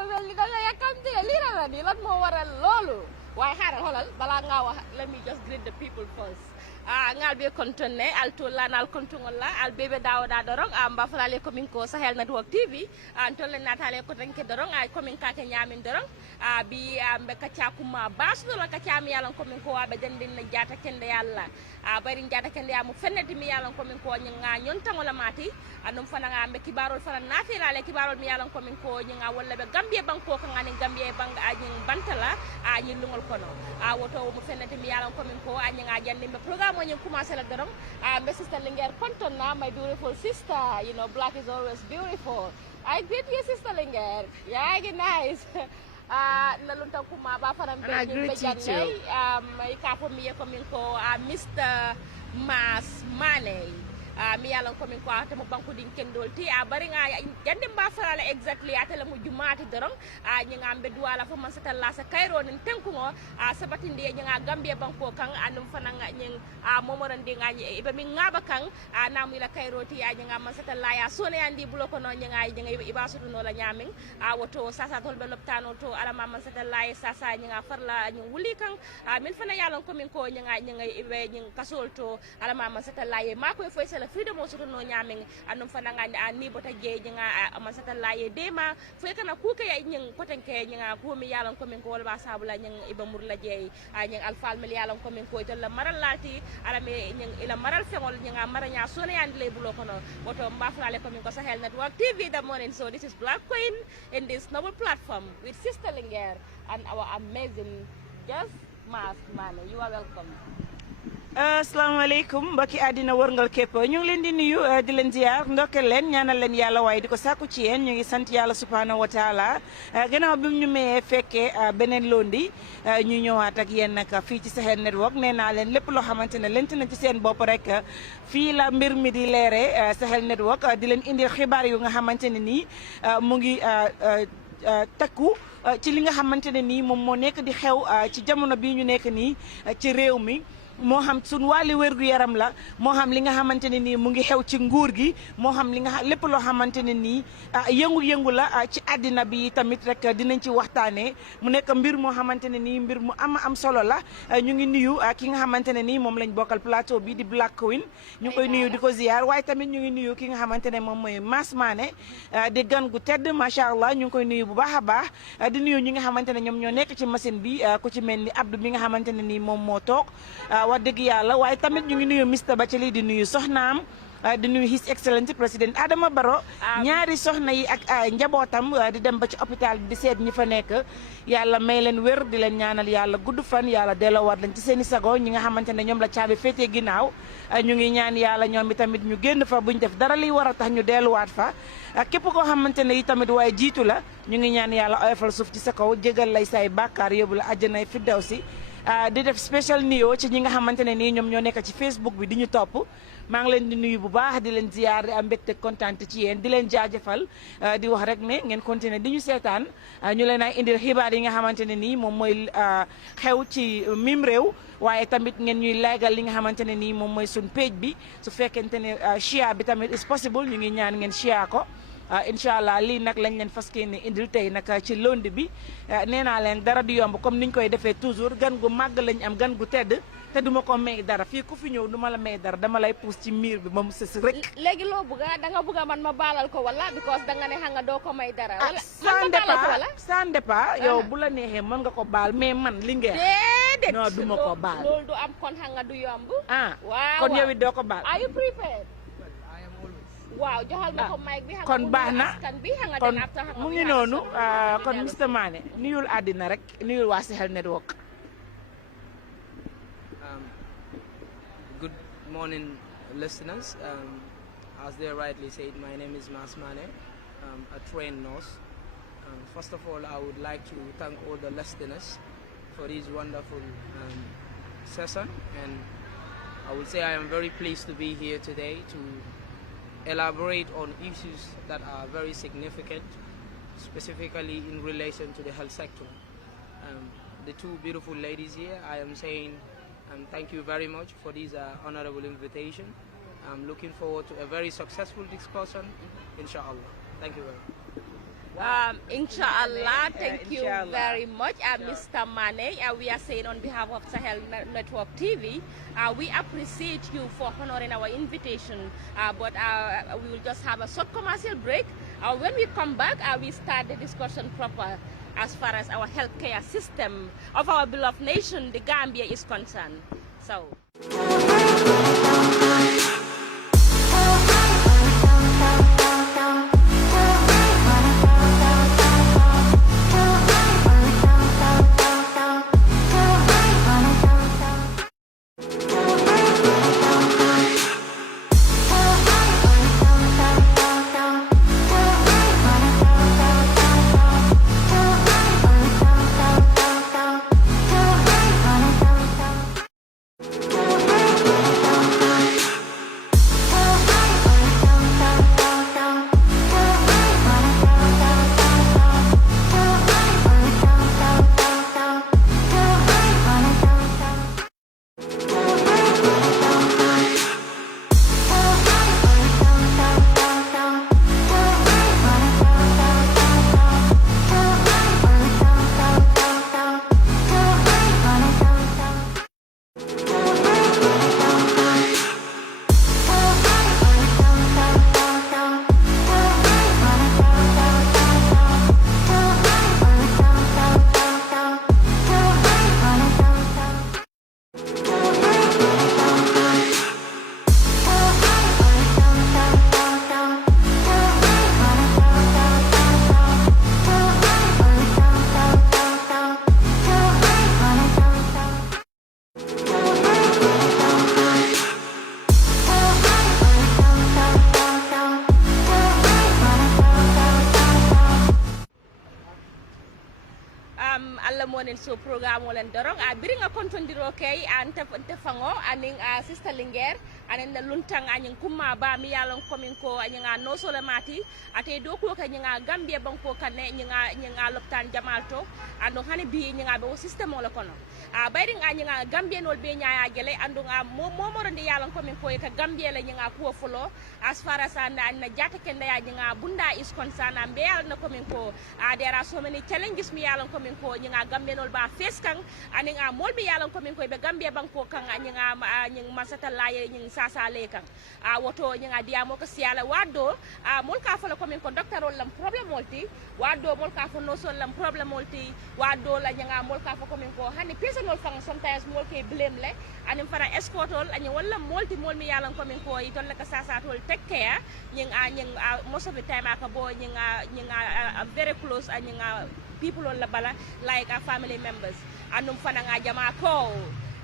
dafa mel ni da nga yàkkamti lii la nii lan moo waral loolu waaye xaaral xoolal balaa ngaa wax let me just greet the people first ngal be kontonne al to lanal kontongol la al bebe dawda dorong amba falale komin ko Sahel Network TV an tolle natale ko tanke dorong ay komin kake nyamin dorong bi ambe kacha kuma basdo la kacha mi yalan komin ko abe dendin na jata kende yalla bari jata kende amu fenneti mi yalan komin ko nga nyon tangola mati anum fana nga ambe kibarol fana nafirale kibarol mi yalan komin ko nga walla be Gambie banko ko ngani Gambie bang anyin bantala anyin lungol kono woto mu fenneti mi yalan komin ko nga jandi be programme when you come out my sister Linger Kontona, my beautiful sister, you know, black is always beautiful. I greet you, sister Linger. Yeah, nice. Nalunta kuma ba faram be janay ikapo miye komin ko Mr. Manneh mi yalan komin ko ate mo banku din kendol ti bari nga jande mba farala exactly ate la mu jumaati dorong ñi nga ambe duwala fa man setal la sa kayro nin tenku ngo sabatindi ñi nga Gambie banko kan anum fana nga ñi momorandi nga ñi ibe mi ngaba kan namu la kayro ti ñi nga man setal la ya sone andi bloko no ñi nga iba sutu no la ñaming woto sasa tol be loptano to ala man setal la sasa ñi nga farla ñi wuli kan min fana yalan komin ko ñi nga ibe ñi kasol to ala man setal la mako fo sala freedom also no nyaming anum fananga ni bota je nga amasata laye dema fo kana kuke ya nyin potenke nga ko mi yalan ko min ko wala sabula nyin iba murla je nyin alfal mi yalan ko min ko to la maral lati ala me nyin ila maral fengol nga maranya sone yandi le bulo kono woto mbafale ko min ko Sahel Network TV the morning. So this is Black Queen in this noble platform with Sister Linger and our amazing guest Manneh. You are welcome. Asalaamaaleykum mbokki àddina wërngal képp ñu ngi leen di nuyu di leen ziar ndokkeel leen ñaanal leen yàlla waaye di ko sàkku ci yéen ñu ngi sant yàlla subhanahu wa taala gannaaw bi ñu mayee fekkee beneen londi ñu ñëwaat ak yéen nag fii ci Sahel Network nee naa leen lépp loo xamante ne lent na ci seen bopp rek fii la mbir mi di leere Sahel Network di leen indil xibaar yu nga xamante ne nii mu ngi takku ci li nga xamante ne nii moom moo nekk di xew ci jamono bii ñu nekk nii ci réew mi. moo xam suñ wàlli wérgu yaram la moo xam li nga xamante ne nii mu ngi xew ci nguur gi moo xam li nga lépp loo xamante ne nii yëngu-yëngu la ci àddina bi tamit rek dinañ ci waxtaanee mu nekk mbir moo xamante ne nii mbir mu am solo la ñu ngi nuyu ki nga xamante ne nii moom lañ bokkal plateau bi di Black Queen ñu ngi koy nuyu di ko ziar waaye tamit ñu ngi nuyu ki nga xamante ne moom mooy Manneh di gan gu tedd macha allah ñu ngi koy nuyu bu baax a baax di nuyu ñi nga xamante ne ñoom ñoo nekk ci machine bi ku ci mel ni Abdou bi nga xamante ne nii moom moo toog wax dëgg yàlla waaye tamit ñu ngi nuyu Mr. Bacili di nuyu soxnaam di nuyu His Excellency président Adama Barrow ñaari soxna yi ak njabootam di dem ba ci hôpital bi di seet ñi fa nekk yàlla may leen wér di leen ñaanal yàlla gudd fan yàlla delloowaat leen ci seen i sago ñi nga xamante ne ñoom la caabi féetee ginnaaw ñu ngi ñaan yàlla ñoom i tamit ñu génn fa buñ def dara liy war a tax ñu delluwaat fa képp koo xamante ne i tamit waaye jiitu la ñu ngi ñaan yàlla oyofal suuf ci sa kaw jégal lay say bàkkaar yóbbu la àjjanay firdawsi di def spécial nuyoo ci ñi nga xamante ne nii ñoom ñoo nekk ci Facebook bi di ñu topp maa ngi leen di nuyu bu baax di leen ziar di am mbégte kontaan ci yéen di leen jaajëfal di wax rek ne ngeen continuer di ñu seetaan ñu leen ay indil xibaar yi nga xamante ne nii moom mooy xew ci mim réew waaye tamit ngeen ñuy leegal li nga xamante ne nii moom mooy suñ page bi su fekkente ne share bi tamit is possible ñu ngi ñaan ngeen share ko incha allah lii nag lañ leen fas yéene indil tey nag ci lundi bi nee naa leen dara di yomb comme niñ koy defee toujours gan gu màgg lañ am gan gu tedd te duma ko may dara fii ku fi ñëw duma la may dara dama lay puus ci miir bi ba mu sës rek. léegi loo bëgg da nga bëgg man ma baalal ko wala because da nga ne xam nga doo ko may dara. wala sans départ yow bu la neexee mën nga ko baal mais man li ngeen. déedéet non duma ko baal loolu du am kon xam nga du yomb. waaw kon yow it doo ko baal. are you prepared? waaw joxal ma ko mic bi kon baax na kon mu ngi noonu kon Mr. Manneh nuyul àddina rek nuyul waa Sahel Network. Good morning, listeners. As they rightly said, my name is Manneh, a trained nurse. First of all, I would like to thank all the listeners for this wonderful session, and I would say I am very pleased to be here today to elaborate on issues that are very significant, specifically in relation to the health sector. The two beautiful ladies here, I am saying thank you very much for this honorable invitation. I'm looking forward to a very successful discussion, inshallah. Thank you very much. Inshallah, thank you Inshallah. very much, Mr. Manneh. We are saying on behalf of Sahel Network TV, we appreciate you for honoring our invitation, but we will just have a short commercial break. When we come back, we start the discussion proper as far as our healthcare system of our beloved nation, the Gambia, is concerned. So. Allah monen so programme wolen dorong biringa kontondiro kay an tefango aning sister Linger anen na luntang anyang kuma ba mi yalon komin ko anyanga no sole mati ate do ko ka nyanga Gambia banko kane nyanga loptan jamalto ando hani bi nyanga be system wala kono bayring anyanga Gambia nol be nyaaya gele ando momorande yalon komin ko ka Gambia la nyanga ko folo as far as na jata kende ya nyanga bunda is concerned be yal na komin ko there are so many challenges mi yalon komin ko nyanga Gambia nol ba face kang aning mol mi yalon komin ko be Gambia banko kang nyanga nyang masata laye nyang sasale kang woto nyanga diamo ko siala wado mol ka fala komin ko doctor lam problem molti wado mol ka fo no so lam problem molti wado la nyanga mol ka fo komin ko hani personal fang sometimes mol ke blame le anim fara escortol any wala molti mol mi yalan komin ko itol la ka sasa tol take care nyang most of the time aka bo nyanga very close nyanga people on la bala like our family members anum fana nga jama ko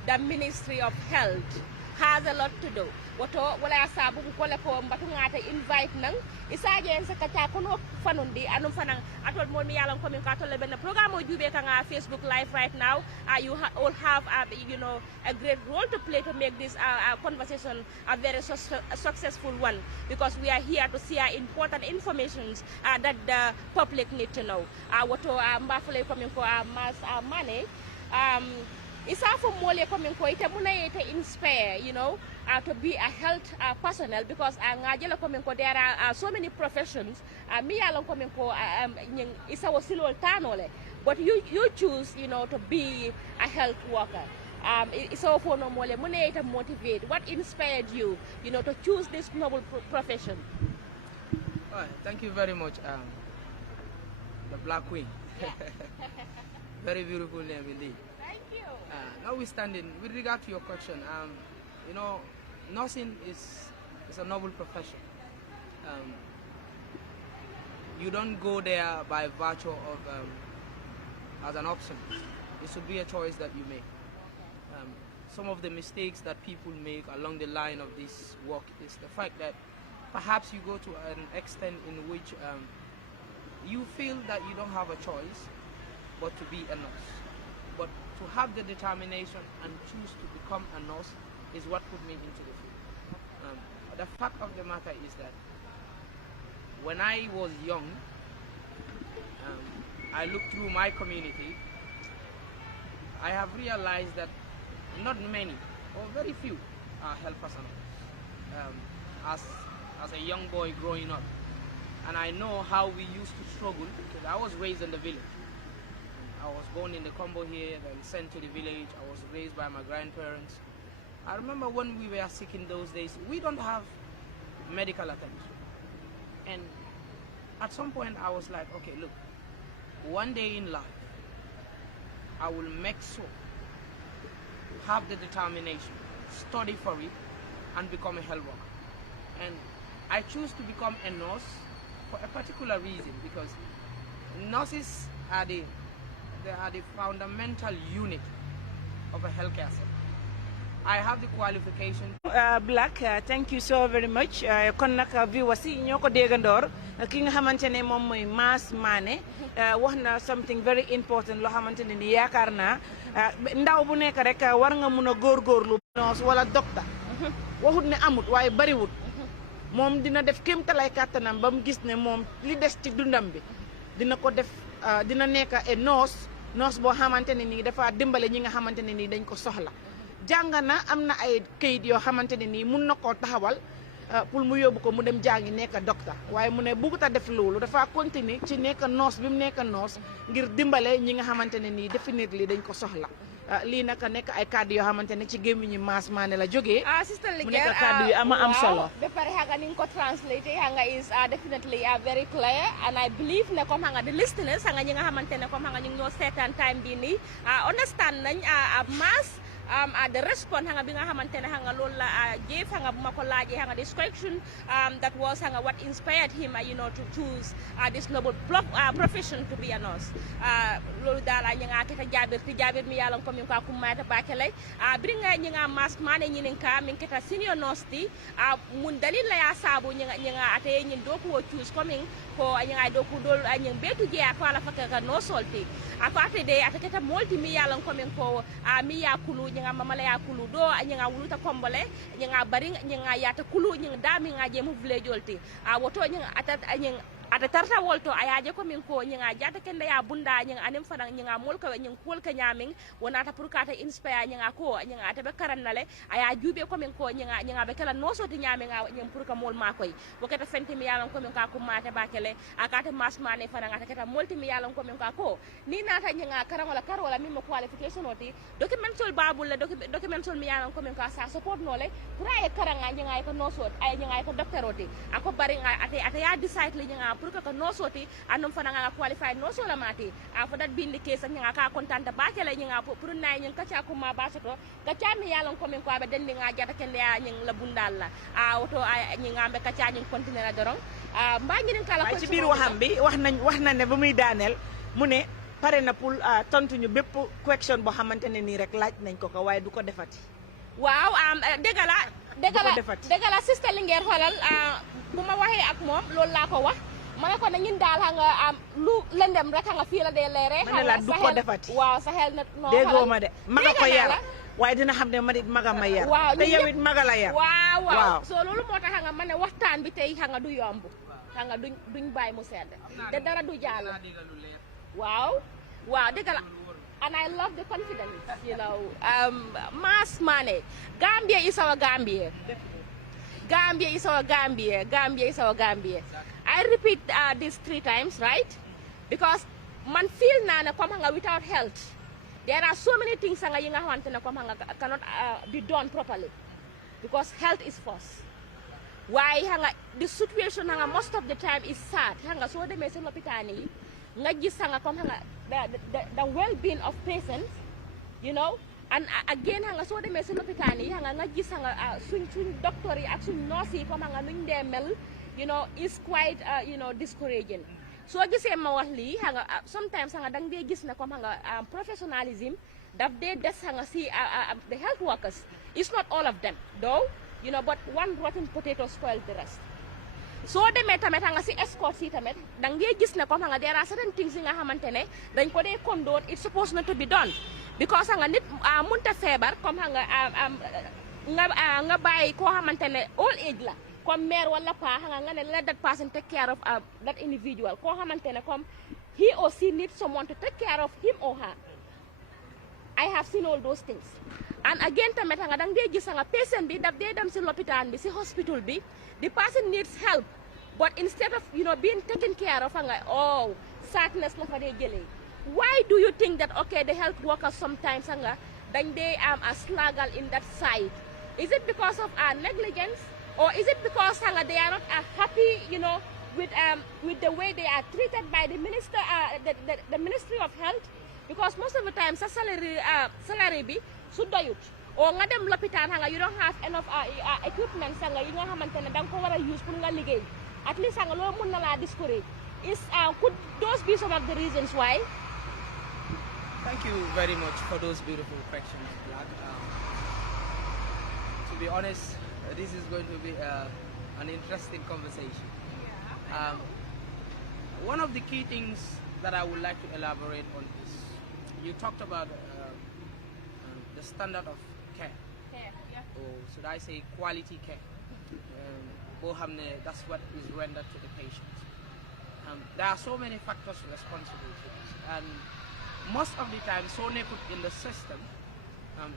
the Ministry of Health has a lot to do woto wala sabu ko le ko mbatu ngata invite nang isaje en sakata kono fanundi anum fana atol mo mi yalan ko min ka tole ben programme o jube ka nga Facebook live right now you all have you know a great role to play to make this conversation a very successful one because we are here to share important informations that the public need to know woto mbafule ko min ko mas Manneh isa for mole coming ko ite muna ite inspire you know to be a health personnel because ngajela coming ko there are so many professions mi yalon coming ko isa wasilol tanole but you choose you know to be a health worker so for no mole muna ite motivate what inspired you you know to choose this noble profession. All right, thank you very much the Black Queen. Very beautiful name indeed. Notwithstanding, with regard to your question, you know, nursing is a noble profession. You don't go there by virtue of as an option. It should be a choice that you make. Some of the mistakes that people make along the line of this work is the fact that perhaps you go to an extent in which you feel that you don't have a choice but to be a nurse. But to have the determination and choose to become a nurse is what put me into the field. The fact of the matter is that when I was young, I looked through my community. I have realized that not many or very few are health personnel. As a young boy growing up, and I know how we used to struggle because I was raised in the village. I was born in the combo here, then sent to the village. I was raised by my grandparents. I remember when we were sick in those days, we don't have medical attention. And at some point I was like, okay, look, one day in life, I will make sure, have the determination, study for it, and become a health worker. And I choose to become a nurse for a particular reason, because nurses are the fundamental unit of a healthcare sector. I have the qualification. Black, thank you so very much. Kon nag viewers yi ñoo ko déggandoor ki nga xamante ne moom mooy Mass Manneh wax na something very important loo xamante ne ni yaakaar naa ndaw bu nekk rek war nga mun a góorgóorlu nurse wala docteur waxut ne amut waaye bariwut moom dina def kéemtalaay kàttanam ba mu gis ne moom li des ci dundam bi dina ko def dina nekk nurse boo xamante ne nii dafa dimbale ñi nga xamante ne nii dañ ko soxla jàng na am na ay kayit yoo xamante ne nii mun na koo taxawal pour mu yóbbu ko mu dem jàngi nekk docteur waaye mu ne bëggut a def loolu dafa continuer ci nekk nurse bi mu nekk nurse ngir dimbale ñi nga xamante ne nii definitely dañ ko soxla lii naka nekk ay kàddu yoo xamante ne ci gémmiñu Mass Manneh la jógee Sister mu Linguère nekk kàddu yu am solo ba pare xanga ni nga ko translate xanga is definitely very clear, and I believe ne comme xanga the listeners xanga ñi nga xamante ne comme xanga ñu ngi ñoo seetaan time bii nii understand nañ Mass the response hanga bi nga xamantene hanga lool la jëf hanga bu mako laaje hanga this question that was hanga what inspired him to choose this noble profession to be a nurse loolu dala ñi nga keta jabir mi yalla ko min ko kumata bakele bringa ñi nga Mass Manneh ñi ka min keta senior nurse ti mun dalil la ya sabu ñi nga ate ñi do ko choose coming ko ñi nga do ko dol ñi betu je ko ala fakka no solti ako ate de ate keta multi mi yalla ko min ko mi yakulu ñinga mamala ya kulu do ñinga wuluta kombole ñinga bari ñinga yata kulu ñinga dami nga je mu village jolti woto ñinga ata tarta wolto ayaje ko min ko ñinga jata kende ya bunda ñinga anem fana ñinga molka ñing kolka ñaming wonata pour kata inspire ñinga ko ñinga ata be karannale aya jube ko min ko ñinga be kala no soti ñaminga ñing pour ka mol makoy bokata fenti mi yalan ko min ka ko mate bakele akata Mass Manneh fana ngata kata multi mi yalan ko min ka ko ni nata ñinga karangola karola min mo qualification oti document sol babul la document sol mi yalan ko min ka sa support nole pour ay karanga ñinga ko no sot ay ñinga ko docteur oti ako bari nga ata ya decide li ñinga pour que no soti anum fana nga qualify no so la mati for that being the case nga ka contente ba kele nga pour nay ñing kacha ko ma ba soto kacha mi yalon ko min ko be dendi nga jata kende ya ñing la bundal la auto ñi nga be kacha ñing continuer la dorong mba ñi kala ko ci biir waxam bi wax na ne bu muy daanel mu ne pare na pour tontu ñu bépp question boo xamante ne nii rek laaj nañ ko waaye du ko defati waaw dégala Sister Linguère xoolal bu ma waxee ak moom loolu laa ko wax ma ne ko ne ñun daal nga lu lëndëm rek nga fii la dee leere ma ne la du ko defati waaw sa xel na non déggoo ma de maga ko yar waaye dina xam ne man it maga ma yar te yow it maga la yar waaw so loolu moo tax nga ma ne waxtaan bi tey nga du yomb nga duñ bàyyi mu sedd te dara du jàll waaw dëgg la and I love the confidence Mass Manneh Gambia is our Gambia Gambia is our Gambia Gambia is our Gambia I repeat this 3 times, right? Because man feel na comme hanga without health there are so many things hanga yinga hawantene comme hanga cannot be done properly because health is first. Why hanga the situation hanga most of the time is sad hanga so de mesen lopitani nga gis hanga comme hanga the well-being of patients, and again hanga so de mesen lopitani hanga nga gis hanga suñ doctor yi ak suñ nurse yi comme hanga nuñ de mel is quite discouraging. So gisee ma wax lii hanga sometimes hanga dang dee gis na comme hanga professionalism daf dee des hanga si the health workers. It's not all of them though, but one rotten potato spoils the rest. So demee tamit hanga si escort si tamit dang dee gis na comme hanga there are certain things yi nga xamantene dañ ko dee condone, it's supposed not to be done because hanga nit munta feebar comme hanga nga bàyyi koo xamantene all age la comme mère wala pa nga ne let that person take care of that individual ko xamantene comme he or she needs someone to take care of him or her. I have seen all those things. And again tamit dang dee gis patient bi daf dee dem si lopitaan bi si hospital bi the person needs help but instead of being taken care of nga oh sadness la fa dee jëlee why do you think that okay the health workers sometimes nga dañ dee a struggle in that side is it because of our negligence or is it because they are not happy with the way they are treated by the minister the Ministry of Health because most of the time sa salary bi su doyut o nga dem lopitaan you don't have enough equipment yi nga xamantene dang ko wara use pour nga liggéey at least lo mën na la discourage is could those be some of the reasons why? Thank you very much for those beautiful questions, Black. To be honest, this is going to be an interesting conversation. One of the key things that I would like to elaborate on is you talked about the standard of care. Or should I say quality care? That's what is rendered to the patient. There are so many factors responsible for this, and most of the time, so they put in the system,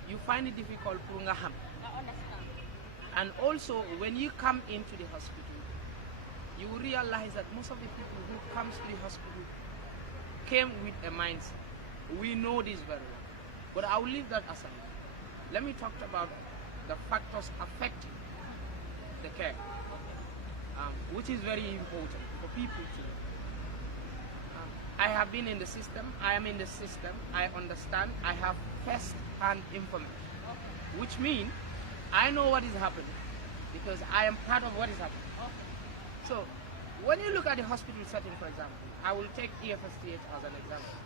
you find it difficult to understand. And also, when you come into the hospital, you realize that most of the people who comes to the hospital came with a mindset. We know this very well, but I will leave that aside. Let me talk about the factors affecting the care, which is very important for people to know. I have been in the system, I am in the system, I understand, I have first-hand information, which means I know what is happening because I am part of what is happening. So, when you look at the hospital setting, for example, I will take EFSTH as an example.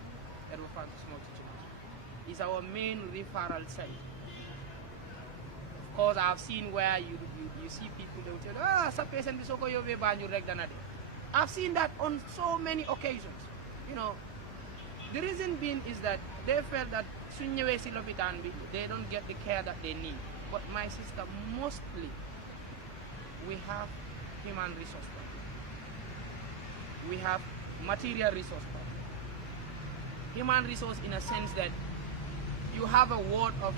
It's our main referral center. Of course, I've seen where you see people, they will tell, some patient is okay, you'll be Banjul D. I've seen that on so many occasions. The reason being is that they felt that they don't get the care that they need. But my sister, mostly we have human resource problem. We have material resource problem. Human resource in a sense that you have a ward of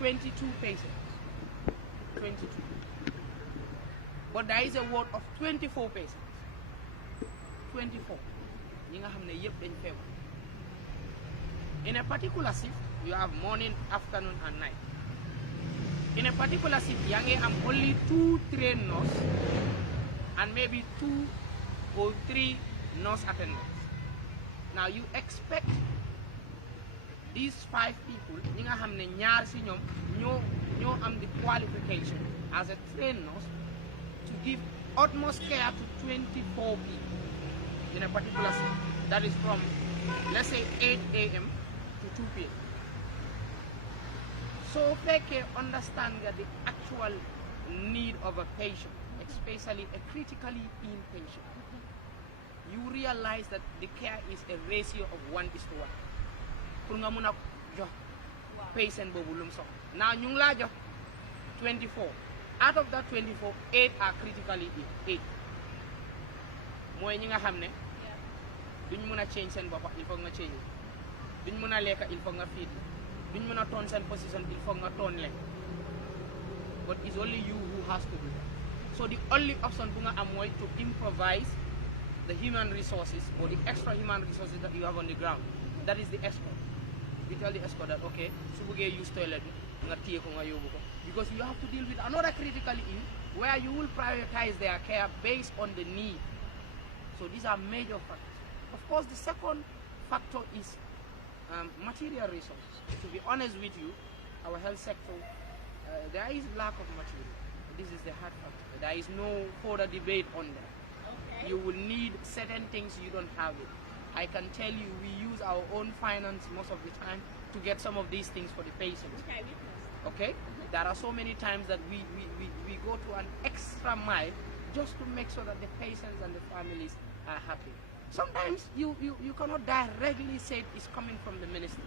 22 patients. 22. But there is a ward of 24 patients. 24. In a particular shift, you have morning, afternoon, and night. In a particular shift, you have only 2 trained nurses and maybe 2 or 3 nurse attendants. Now you expect these 5 people, you have the qualification as a trained nurse to give utmost care to 24 people. In a particular shift, that is from, let's say, 8 a.m. to 2 p.m. So they can understand that the actual need of a patient, especially a critically ill patient, you realize that the care is a ratio of 1:1. Pour nga mëna jox patient bobu lum sox. Now ñu la jox 24. Out of that 24, 8 are critically ill. 8. Moy ñi nga xamné duñ mëna change sen bop il faut nga change. Duñ mëna lekka il faut nga feed. Duñ mëna ton sen position il faut nga ton len. But it's only you who has to do that. So the only option bu nga am moy to improvise the human resources or the extra human resources that you have on the ground. That is the escort. We tell the escort that okay, su bëggé use toilet nga tiyé ko nga yobu ko. Because you have to deal with another critically ill where you will prioritize their care based on the need. So these are major factors. Of course, the second factor is material resources. To be honest with you, our health sector, there is lack of material. This is the hard factor. There is no further debate on that. Okay. You will need certain things you don't have it. I can tell you we use our own finance most of the time to get some of these things for the patients. Okay? There are so many times that we go to an extra mile just to make sure that the patients and the families are happy. Sometimes you cannot directly say it's coming from the ministry.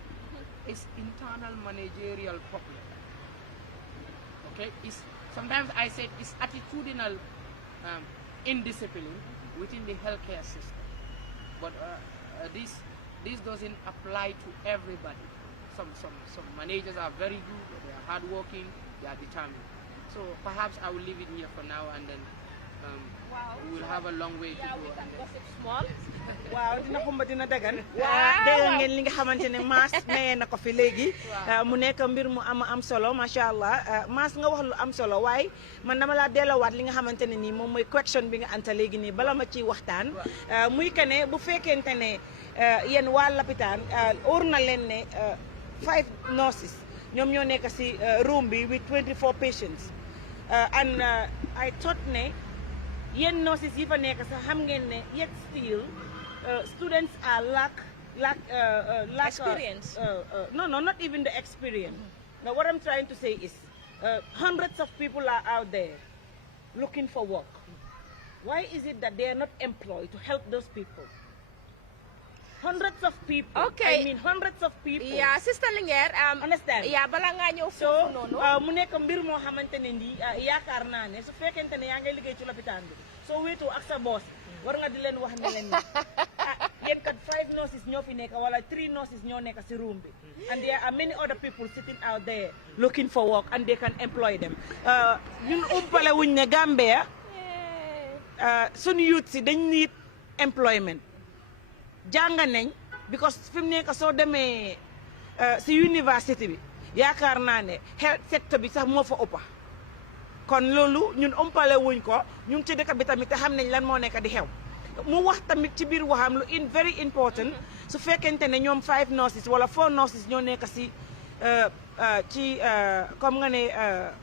It's internal managerial problem. Okay? Sometimes I say it's attitudinal indiscipline within the healthcare system. But this doesn't apply to everybody. Some managers are very good, they are hardworking, they are determined. So perhaps I will leave it here for now, and then we will have a long way to go. Small. waaw dina xumba dina dagan. Waaw. dégg ngeen li nga xamante ne maas maye na ko fi léegi. mu nekk mbir mu am solo macha allah maas nga wax lu am solo waaye man dama laa delloowaat li nga xamante ne nii moom mooy question bi nga anta léegi nii bala ma ciy waxtaan. muy que ne bu fekkente ne yéen waa lapitaan óor na leen ne 5 nurses ñoom ñoo nekk si room bi with 24 patients and I thought ne yéen nurses yi fa nekk sax xam ngeen ne yet still students are lack Experience. No, not even the experience. Now, what I'm trying to say is, hundreds of people are out there looking for work. Why is it that they are not employed to help those people? Hundreds of people. Okay. I mean, hundreds of people. Yeah, Sister Linger. Understand? Yeah, bala nga ñëw So, foofu noonu. mu nekk mbir moo xamante ne nii yaakaar naa ne su fekkente ne yaa ngay liggéey ci lopitaan bi soo wéetoo ak sa boss war nga di leen wax ne leen yéen kat 5 nurses ñoo fi nekk wala 3 nurses ñoo nekk si room bi and there are many other people sitting out there looking for work and they can employ them ñun umpale wuñ ne Gambia suñu youth si dañ need employment jàng nañ because fi mu nekk soo demee si université bi yaakaar naa ne health sector bi sax moo fa ëppa kon loolu ñun umpale wuñ ko ñu ngi ci dëkk bi tamit te xam nañ lan moo nekk di xew mu wax tamit ci biir waxam lu very important su fekkente ne ñoom 5 nurses wala 4 nurses ñoo nekk si ci comme nga ne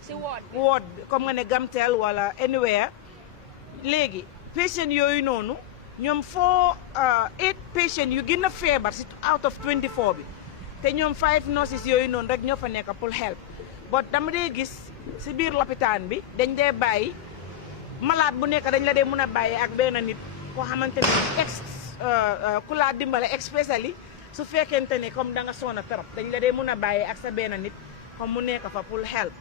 si ward ward comme nga ne Gamtel wala anywhere léegi patient yooyu noonu ñoom 8 patient yu gën a feebar si out of 24 bi te ñoom 5 nurses yooyu noonu rek ñoo fa nekk pour help but dama dee gis si biir lopitaan bi dañ dee bàyyi malade bu nekk dañ la dee mën a bàyyi ak benn nit koo xamante ne ku laa dimbale especially su fekkente ne comme da nga soona trop dañ la dee mën a bàyyi ak sa benn nit comme mu nekk fa pour help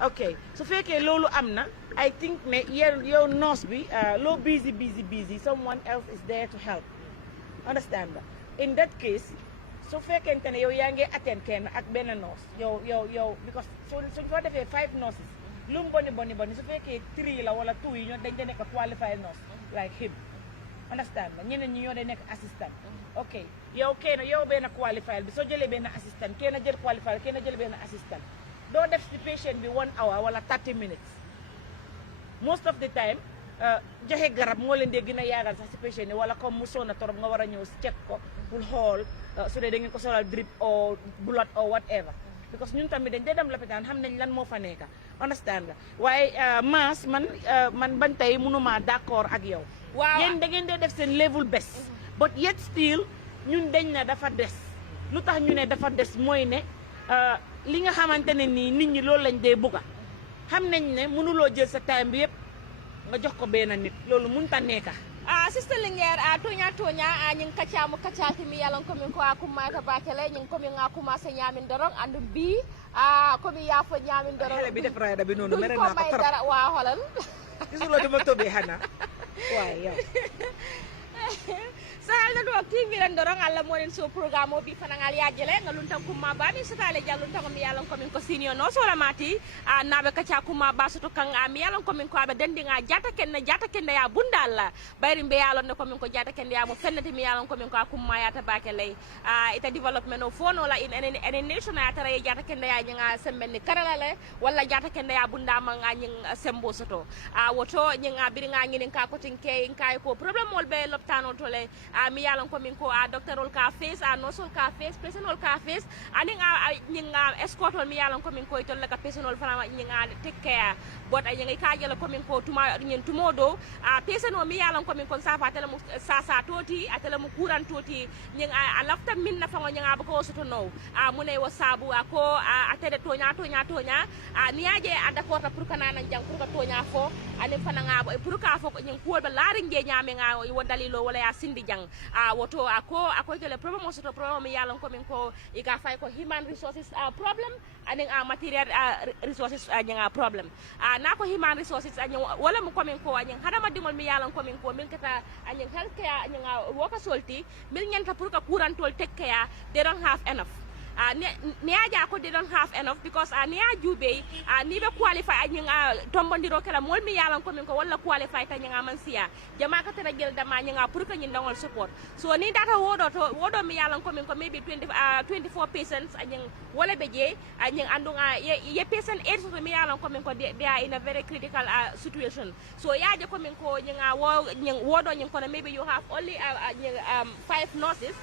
ok su fekkee loolu am na I think ne yow nurse bi loo busy someone else is there to help understand nga in that case su fekkente ne yow yaa ngi attend kenn ak benn nurse yow because suñ ko defee 5 nurses lu mu boni su fekkee 3 la wala 2 yi ñoo dañ de nekk qualified nurse like him understand nga ñeneen ñi ñoo de nekk assistant ok yow benn qualified bi soo jëlee benn assistant kenn jël qualified kenn jël benn assistant doo def si patient bi 1 hour wala 30 minutes most of the time joxe garab moo leen dee gën a yaagal sax si patient yi wala comme mu soona torop nga war a ñëw check ko pour xool su dee da ngeen ko solal drip or blood or whatever because ñun tamit dañ dee dem lopitaan xam nañ lan moo fa nekk understand nga waaye maas man ban tey mënuma d'accord ak yow waaw yéen da ngeen dee def seen level best but yet still ñun dañ na dafa des lu tax ñu ne dafa des mooy ne li nga xamante ne nii nit ñi loolu lañ dee bugga xam nañ ne mënuloo jël sa time bi yëpp nga jox ko benn nit loolu mënut a nekka Sister Linger tonya ñing kacamu kacati mi yalan ko min ko akuma ta bakele ñing ko min akuma sa ñamin dorong andu bi ko mi ya fa ñamin dorong xale bi def raada bi noonu mere ko naa ko may trop dara wa holal gisuloo dama tobee xanaa waaye yow sahal na do TV ren dorong alla monen so programme o bi fanangal yajele ngalun tan kuma bani sutale jallun tan mi yalan ko min ko senior no so mati nabe kacha kuma basuto kan mi yalan ko min ko abe dendinga jata ken ya bundalla bayri be yalan ne ko min ko jata ken ya mo fennati mi yalan ko min ko kuma yata bakele ita development o fono la in any nation ya tara jata ken ya nyanga sembenni karalale walla jata ken ya bunda ma nga nying sembo soto woto nyinga biringa nginin ka ko tinke kay ko problem mol be loptano tole mi yalan ko min ko docteur ol ka face nosol ka face personal ka face aning nyinga escort ol mi yalan ko min ko tolle ka personal fana nyinga take care bot ay nyinga ka jela ko min ko tuma nyen tumodo personal mi yalan ko min ko safa tele mu sasa toti atele mu kuran toti nyinga alafta min na fango nyinga ko soto no mune wo sabu ko atede tonya niaje ada ko ta pour kanana jang pour ka tonya fo ani fana ngabo pour ka fo nyen ko ba laari nge nyame nga wo dalilo wala ya sindi jang woto ako jele problem o soto problem mi yalan ko min ko iga fay ko human resources problem ani material resources nyanga problem na ko human resources wala mu ko min ko anyang hadama dingol mi yalan ko min ko min kata anyang healthcare anyanga woka solti min nyanta pour ka courant tol tekkaya they don't have enough ni aja ko they don't have enough because ni a jube ni be qualify ñi tombondiro kala mol mi yalan ko min ko wala qualify ta ñi man siya jama ka tara gel dama ñi pour que ñi ndangol support so ni data wodo mi yalan ko min ko maybe 24 patients ñi wala be je ñi andunga ye patient 8 so mi yalan ko min ko they are in a very critical situation so yaje ko min ko ñi wodo ñi ko maybe you have only 5 nurses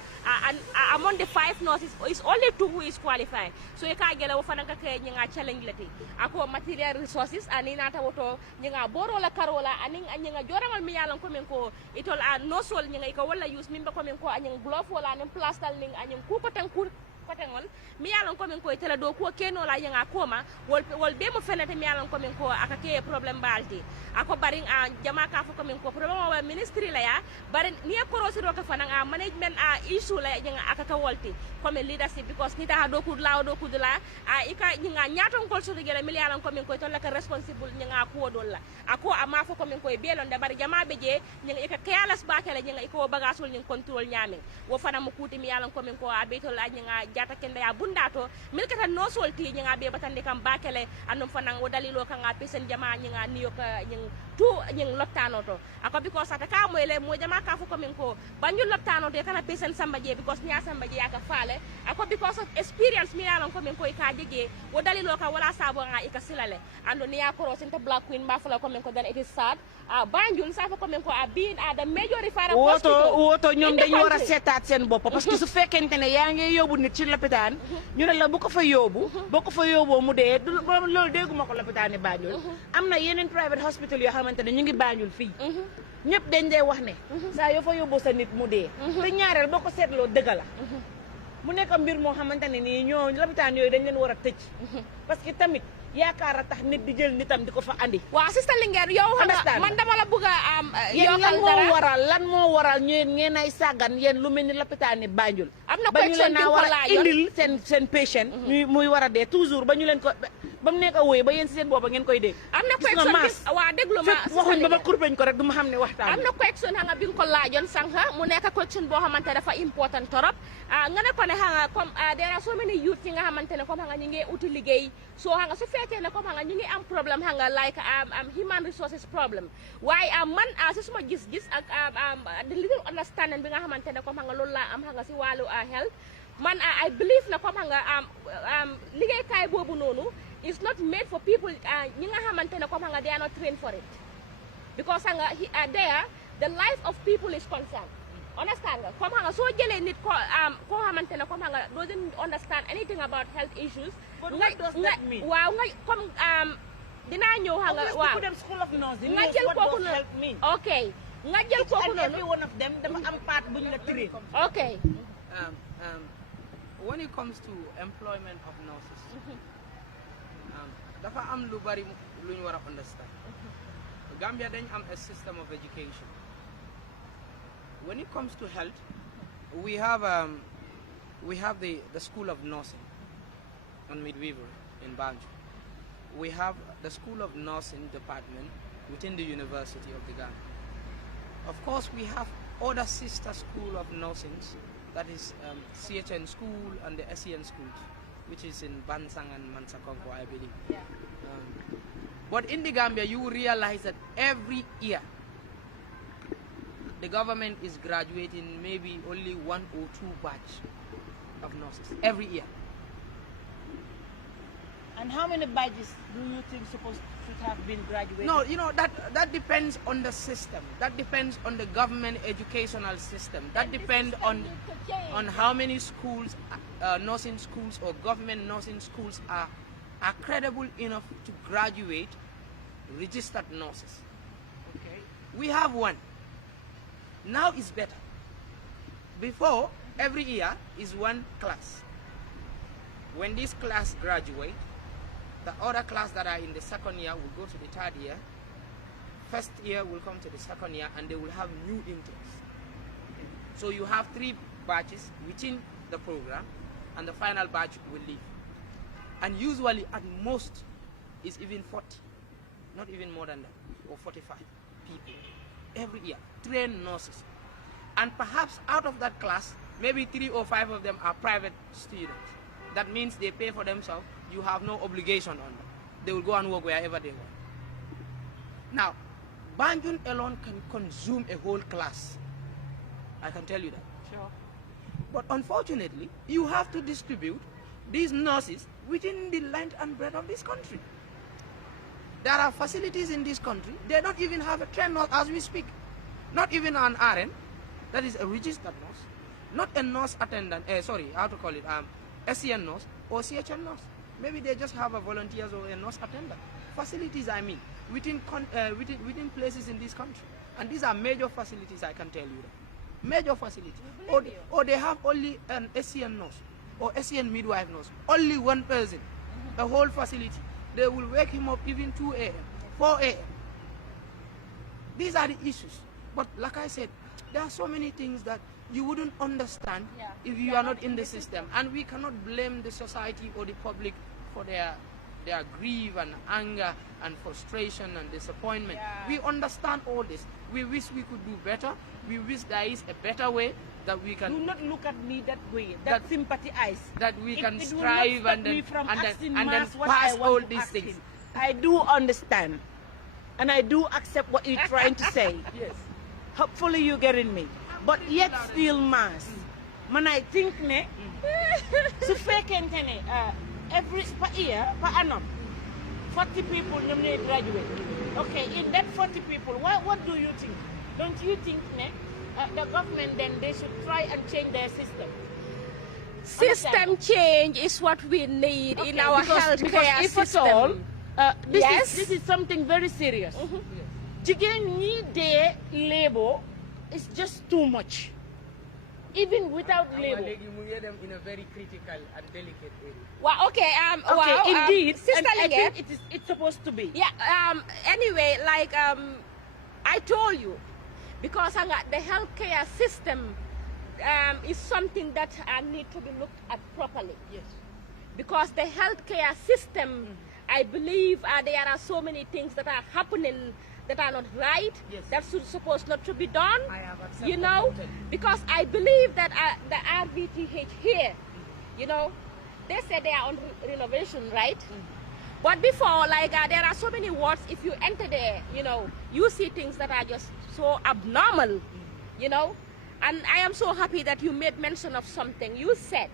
and among the 5 nurses is only 2 who is qualified so ka gela wo fananga ke ñi challenge lati ako material resources ani nata woto ñi boro la karola ani ñi jorangal mi yalan ko min ko itol no sol ñi ko wala use min ba ko min ko ani glove wala ani plastal ni ani ku ko tan ku kotengol mi yalan ko min ko tele do ko keno la yanga koma wol be mo fenete mi yalan ko min ko aka ke problem balti ako barin jama ka ko min ko problem wa ministry la ya barin ni korosi ro ka fanan management issue la yanga aka ka wolti comme leadership because ni ta do ku la ika nyanga nyaton kol so gele mi yalan ko min ko to la ka responsible nyanga ko dol la ako ama fo ko min ko belon da bari jama be je nyanga ika kealas ba kala nyanga iko bagasul nyang control nyame wo fana mo kuti mi yalan ko min ko abetol la nyanga jata kende ya bundato milkata no solti nyanga be batande kam bakele anum fanang o dalilo kanga pesen jama nyanga niyo ka nyang tu nyang lottano to ako because ataka mo ele mo jama ka fu ko min ko banjul lottano to kana pesen samba je because nya samba je aka fale ako because of experience mi yalan ko min ko ka jeje o dalilo ka wala sabo nga ika silale ando niya ko senta black queen ba fala ko min ko dan it is sad banjul sa ko min ko being the major referral hospital woto ñom dañu wara setat sen bop parce que su fekente ne ya ngay yobu nit ci lopitaan ñu ne la bu ko fa yóbbu boo ko fa yóbboo mu dee loolu dégguma ko lopitaani Banjul am na yeneen private hospital yoo xamante ne ñu ngi Banjul fii ñëpp dañ dee wax ne saa yoo fa yóbboo sa nit mu dee te ñaareel boo ko seetloo dëgg la mu nekk mbir moo xamante ne nii ñoo lopitaan yooyu dañ leen war a tëj parce que tamit yaakaar a tax nit di jël nitam di ko fa andi waaw sister Linguère yow man dama la bëgg a lan moo waral ngeen ay sàggan yéen lu mel ni lopitaani Banjul am na ba ñu leen naa war a laajoon indil seen patient muy war a dee toujours ba ñu leen ko ba mu nekk a wóoy ba yéen si seen boppa ngeen koy dégg am na question waa déglu ma waxuñ ba ma kurpeñ ko rek du ma xam ne waxtaan am na question nga bi nga ko laajoon sànq mu nekk question boo xamante dafa important torop nga ne ko ne nga comme there are so many youth yi nga xamante ne comme nga ñu ngi uti liggéey soo nga su fekkee ne comme nga ñu ngi am problème nga like human resources problem waaye man si suma gis-gis ak the little understanding bi nga xamante ne comme nga loolu laa am nga si wàllu health man I believe na comme nga liggéeykaay boobu noonu is not made for people ñi nga xamante ne comme nga they are not trained for it because nga there the life of people is concerned understand nga comme nga soo jëlee nit koo xamante ne comme nga doesn't understand anything about health issues waaw nga comme dinaa ñëw nga waaw nga jël kooku noonu ok nga jël kooku noonu every one of them dama am part bu ñu la train ok when it comes to employment of nurses dafa am lu bari lu ñu war a understand Gambia dañ am a system of education when it comes to health we have the school of nursing and midwifery in Banjul. We have the school of nursing department within the University of the Gambia. Of course, we have other sister school of nursing, that is CHN school and the SEN schools, which is in Bansang and Mansakongo, I believe. Yeah. But in the Gambia, you will realize that every year, the government is graduating maybe only 1 or 2 batch of nurses every year. And how many batches do you think should have been graduated? No, you know, that depends on the system. That depends on the government educational system. That depends on how many schools, nursing schools or government nursing schools are credible enough to graduate registered nurses. Okay, we have one. Now it's better. Before, every year is one class. When this class graduate, the other class that are in the second year will go to the third year. First year will come to the second year, and they will have new intakes. So you have 3 batches within the program, and the final batch will leave. And usually, at most, is even 40, not even more than that, or 45 people every year, trained nurses. And perhaps out of that class, maybe 3 or 5 of them are private students. that means they pay for themselves. You have no obligation on them. They will go and work wherever they want. Now, Banjul alone can consume a whole class. I can tell you that. Sure. But unfortunately, you have to distribute these nurses within the length and breadth of this country. There are facilities in this country. They don't even have a trained nurse as we speak. Not even an RN, that is a registered nurse. Not a nurse attendant, SCN nurse or CHN nurse. Maybe they just have a volunteers or a nurse attendant. Facilities, I mean, within places in this country. And these are major facilities, I can tell you that. Major facilities. Or they have only an SCN nurse or SCN midwife nurse. Only one person. A whole facility. They will wake him up even 2 a.m., 4 a.m. These are the issues. But like I said, there are so many things that you wouldn't understand if you are not in the system. And we cannot blame the society or the public for their grief and anger and frustration and disappointment. We understand all this. We wish we could do better. We wish there is a better way that we can... Do not look at me that way, that sympathize. That we can it strive will not and then, me from and asking then Mas what pass I want all to these ask things. him. I do understand. And I do accept what you're trying to say. Yes. Hopefully you're getting me. But yet still Mas. Man, I think ne, su fekkente ne every per year, per annum, 40 people graduate. Okay, in that 40 people, what do you think? Don't you think ne, the government then they should try and change their system? System change is what we need in our healthcare system. This is something very serious. Jigéen ñi dee labor is just too much. Even without labor. In a very critical and delicate area. Well, okay, indeed, Sister and I Lige, think it's supposed to be. yeah, anyway, like I told you, because the healthcare system is something that need to be looked at properly. Yes. Because the healthcare system, I believe there are so many things that are happening that are not right, that should supposed not to be done, I have accepted you know, because I believe that the RVTH here, you know, they said they are on renovation, right? But before, like, there are so many wards, if you enter there, you know, you see things that are just so abnormal, you know, and I am so happy that you made mention of something. You said,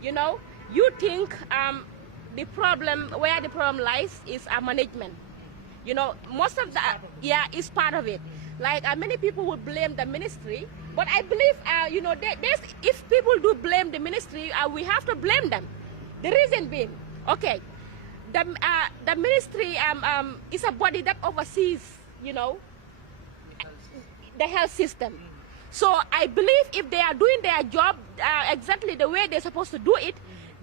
you know, you think the problem, where the problem lies is management. You know, most of that, is part of it. Like, many people would blame the ministry, but I believe, you know, if people do blame the ministry, we have to blame them. The reason being, okay, the ministry is a body that oversees, you know, the health system. So I believe if they are doing their job exactly the way they're supposed to do it,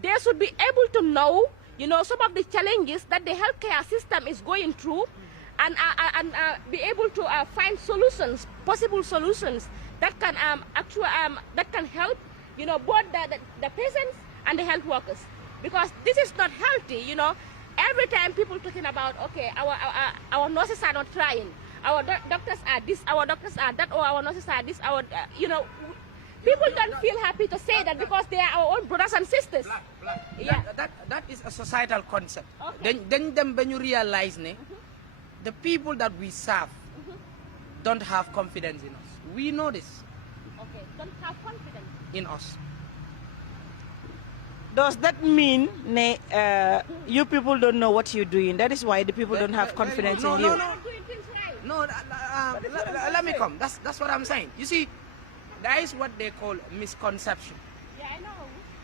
they should be able to know, you know, some of the challenges that the healthcare system is going through, and be able to find solutions, possible solutions that can that can help, you know, both the patients and the health workers. Because this is not healthy, you know. Every time people talking about, okay, our nurses are not trying, our doctors are this, our doctors are that, or our nurses are this, you know, people don't feel happy to say that because they are our own brothers and sisters. Black. Yeah. That is a societal concept. Okay. Then when you realize, the people that we serve don't have confidence in us. We know this. Okay, don't have confidence in us. Does that mean you people don't know what you're doing? That is why the people don't have confidence in you. No, let me come. That's what I'm saying. You see, that is what they call misconception. Yeah, I know.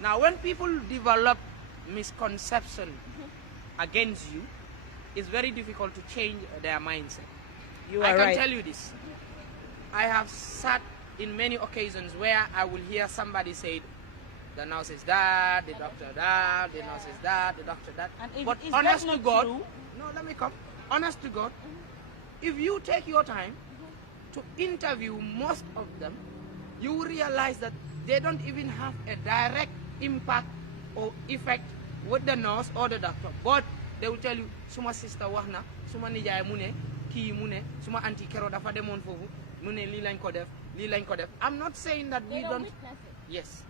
Now, when people develop misconception against you, it's very difficult to change their mindset. I can tell you this. I have sat in many occasions where I will hear somebody say, the nurse is that, the doctor that, the nurse is that, the doctor that. But honest to God, no, let me come. Honest to God, if you take your time to interview most of them, you will realize that they don't even have a direct impact or effect with the nurse or the doctor. But they will tell you, suma sister wahna, suma nijaay mune, ki mune, suma auntie kero dafa demon fofu, mune li lañ ko def, li lañ ko def. I'm not saying that we don't. Yes.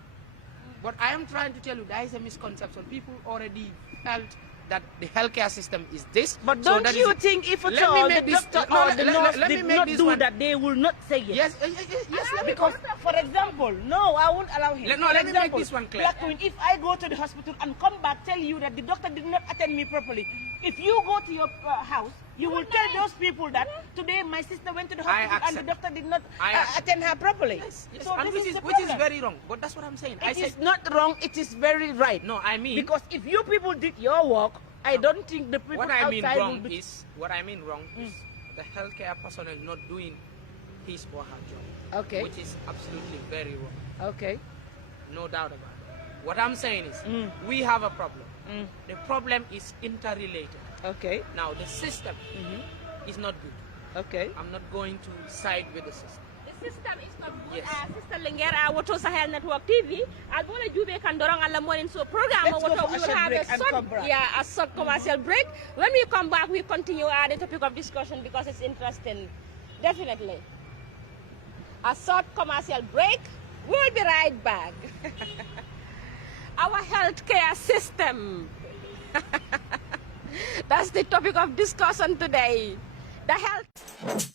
But I am trying to tell you, there is a misconception. People already felt that the healthcare system is this. But so don't that you is think if at Let me all the make this- doctor no, or let- the let- nurse let me did make not this do one. that, they will not say yes? Yes, let me Because, for example, no, I won't allow him. Let me For make example, this one clear. Black Queen, if I go to the hospital and come back, tell you that the doctor did not attend me properly, if you go to your house, you will tell those people that today my sister went to the hospital and the accept. doctor did not I attend her properly. Yes, So and this which is the which is problem. very wrong. But that's what I'm saying. I It said is not wrong, it is very right. no. I mean Because if you people did your work, I don't think the people what I mean outside wrong will be... is the healthcare personnel not doing his or her job. Okay. Which is absolutely very wrong. Okay. No doubt about it. What I'm saying is we have a problem. The problem is interrelated. Okay. Now the system is not good. Okay. I'm not going to side with the system. The system is not good. Yes. Sister Linger, Woto Sahel Network TV. I'll go to Jube Kandorong and the morning so program. Let's go for We a will short have break a and short, come back. a short commercial break. When we come back, we continue the topic of discussion because it's interesting. Definitely. A short commercial break. We'll be right back. Our healthcare system. That's the topic of discussion today. The health.